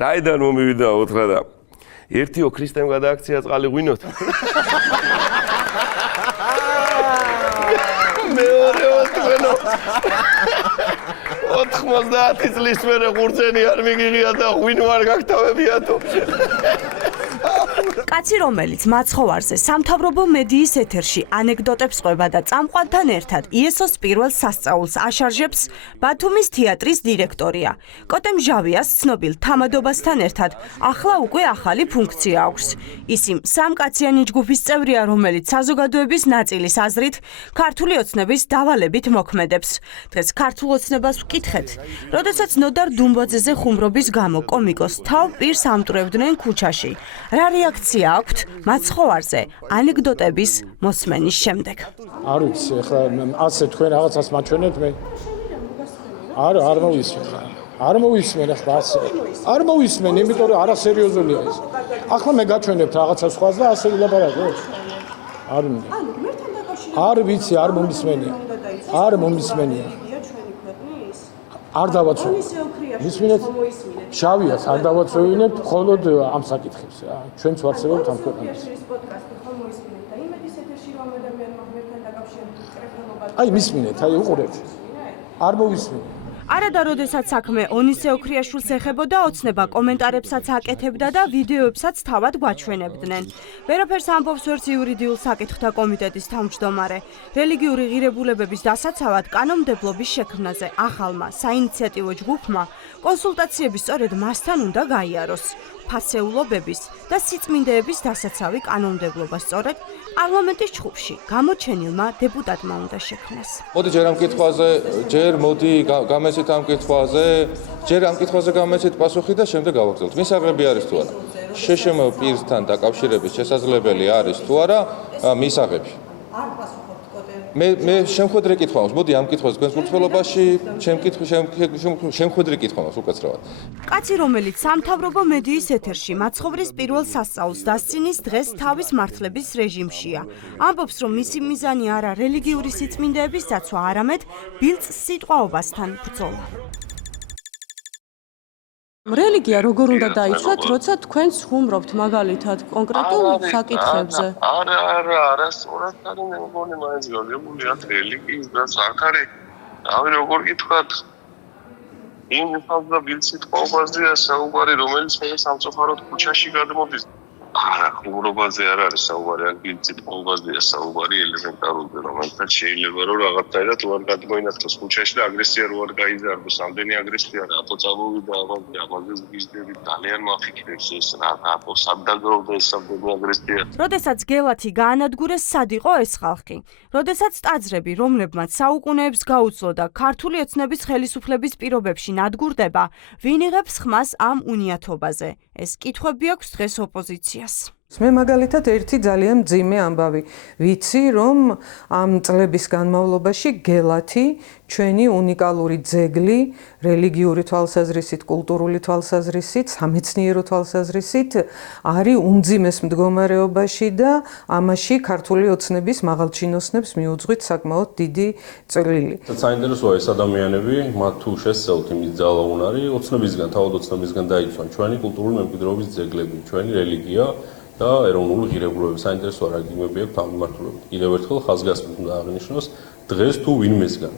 საიდან მომივიდა უთხრა და ერთი ოქრისთან გადააქცია წყალი ღვინოთ. მეორე ოთხმენო 90 წლის მერე ყურძენი არ მიგიღია და ღვინო არ გაგთავებიათო. კაცი, რომელიც მაცხოვარზე სამთავრობო მედიის ეთერში ანეკდოტებს ყვება და წამყვანთან ერთად იესოს პირველ სასწაულს აშარჟებს, ბათუმის თეატრის დირექტორია. კოტე მჟავიას ცნობილ თამადობასთან ერთად ახლა უკვე ახალი ფუნქცია აქვს. ის იმ სამკაციანი ჯგუფის წევრია, რომელიც საზოგადოების ნაწილის აზრით ქართული ოცნების დავალებით მოქმედებს. დღეს ქართულ ოცნებას ვკითხეთ, როდესაც ნოდარ დუმბაძეზე ხუმრობის გამო კომიკოს თავ პირს ამტვრევდნენ ქუჩაში. რა რეაქცია აქვთ მაცხოვარზე ანეკდოტების მოსმენის შემდეგ? არ ვიცი, ახლა ასე თქვენ რაღაცას მაჩვენებთ მე? არ მოვისმენ. არ მოვისმენ ახლა ასე. არ მოვისმენ, იმიტომ რომ არასერიოზულია ეს. ახლა მე გაჩვენებთ რაღაცა სხვას და ასე ვილაპარაკოთ. არ მინდა. არ ვიცი, არ მომისმენია. არ მომისმენია. არ დავაცვენ. მისმინეთ? შავიას არ დავაცვენებ, მხოლოდ ამ საკითხებს რა. ჩვენც ვარსებობთ ამ ქვეყანას. აი მისმინეთ, აი უყურეთ. არ მოვისმინე. არადა როდესაც საქმე ონისე ოქრიაშვილს ეხებოდა, ოცნება კომენტარებსაც აკეთებდა და ვიდეოებსაც თავად გვაჩვენებდნენ. ვერაფერს ამბობს ვერც იურიდიულ საკითხთა კომიტეტის თავმჯდომარე. რელიგიური ღირებულებების დასაცავად კანონმდებლობის შექმნაზე ახალმა საინიციატივო ჯგუფმა კონსულტაციები სწორედ მასთან უნდა გაიაროს. ფასეულობების და სიწმინდეების დასაცავი კანონმდებლობა სწორედ პარლამენტის ჯგუფში გამოჩენილმა დეპუტატმა უნდა შექმნას. მოდი ჯერ ამ კითხვაზე, ჯერ მოდი გამეცით ამ კითხვაზე, ჯერ ამ კითხვაზე გამეცით პასუხი და შემდეგ გავაგრძელებთ. მისაღები არის თუ არა? შშმ პირთან დაკავშირების შესაძლებელი არის თუ არა მისაღები? არ პასუხობთ კოტე. მე შემხედრე კითხვა მაქვს. მოდი ამ კითხვაზე თქვენს მკითხველობაში შემხედრე კითხვა მაქვს უკაცრავად. კაცი, რომელიც სამთავრობო მედიის ეთერში მაცხოვრის პირველ სასწაულს დასცინის, დღეს თავის მართლების რეჟიმშია. ამბობს, რომ მისი მიზანი არა რელიგიური სიწმინდეების დაცვა, არამედ ბილწ სიტყვაობასთან ბრძოლა. რელიგია როგორ უნდა დაიცვათ, როცა თქვენ ხუმრობთ მაგალითად კონკრეტულ საკითხებზე? არასწორად არის მე მგონი მაინც გაგებული აქ რელიგიის და საკარი. რავი როგორ გითხრათ? იმ ფაზა ბილსიტყვაობაზეა საუბარი, რომელიც მე სამწუხაროდ ქუჩაში გადმოდის. არა, ხუმრობაზე არ არის საუბარი, აქ ბილსიტყვაობაზეა საუბარი ელემენტარული, რომელსაც შეიძლება რომ რაღაცაირად უარ გადმოინახოს ქუჩაში და აგრესია რო არ გაიზარდოს, ამდენი აგრესია რატო წამოვიდა ამაზე გიზდები ძალიან მაფიქრებს ეს რა სადაგროვდა ეს ამდენი აგრესია. როდესაც გელათი გაანადგურეს, სად იყო ეს ხალხი? როდესაც ტაძრები, რომლებმაც საუკუნეებს გაუძლო და ქართული ოცნების ხელისუფლების პირობებში ნადგურდება, ვინ იღებს ხმას ამ უნიათობაზე? ეს კითხვები აქვს დღეს ოპოზიციას. მე მაგალითად ერთი ძალიან მძიმე ამბავი ვიცი, რომ ამ წლების განმავლობაში გელათი ჩვენი უნიკალური ძეგლი რელიგიური თვალსაზრისით, კულტურული თვალსაზრისით, სამეცნიერო თვალსაზრისით არის უმძიმეს მდგომარეობაში და ამაში ქართული ოცნების მაღალჩინოსნებს მიუძღვით საკმაოდ დიდი წვლილი. საინტერესოა ეს ადამიანები, მათ თუ შესწავლთ იმის ძალა უნარი, ოცნებისგან, თავად ოცნებისგან დაიცვან ჩვენი კულტურული მემკვიდრეობის ძეგლები, ჩვენი რელიგია და ეროვნული ღირებულებები. საინტერესოა რა გიგმები აქვს ამ მიმართულებით. კიდევ ერთხელ ხაზგასმით უნდა აღინიშნოს, დღეს თუ ვინმესგან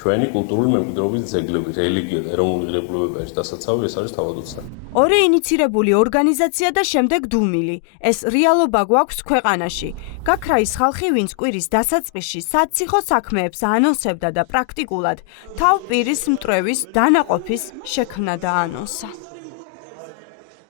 ჩვენი კულტურული მემკვიდრეობის ძეგლები, რელიგია და ეროვნული ღირებულებები არის დასაცავი, ეს არის თავად ოცნება. ორი ინიცირებული ორგანიზაცია და შემდეგ დუმილი. ეს რეალობა გვაქვს ქვეყანაში. გაქრა ის ხალხი, ვინც კვირის დასაწყისში საციხო საქმეებს აანონსებდა და პრაქტიკულად თავ პირის მტვრევის დანაყოფის შექმნა დაანონსა.